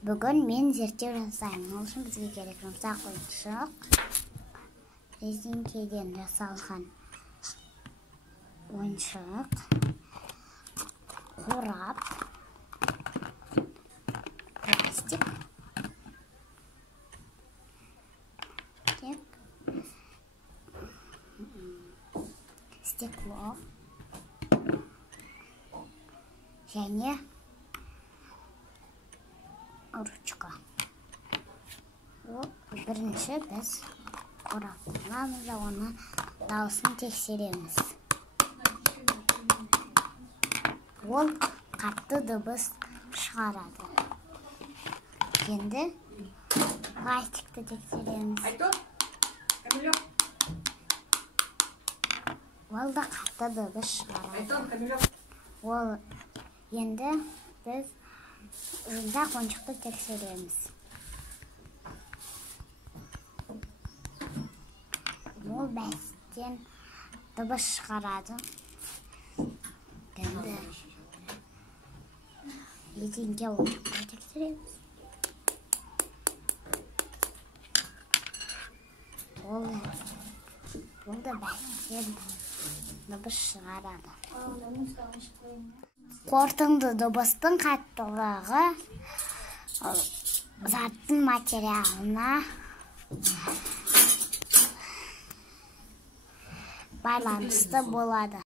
Бүгін мен зерттеу жасаймын. Ол үшін бізге керек жұмсақ ойыншық, резинкеден жасалған ойыншық, қорап, пластик, стекло және ручка. Бірінші біз қорапты аламыз да оны дауысын тексереміз. Ол қатты дыбыс шығарады. Енді пластикті тексереміз. Ол да қатты дыбыс шығарады. Ол енді біз жұмсақ ойыншықты тексереміз. Ол бәстен дыбыс шығарады. Енді резинке ойыншықты тексереміз. Ол да бәстен дыбыс шығарады. Қорытынды дыбыстың қаттылығы заттың материалына байланысты болады.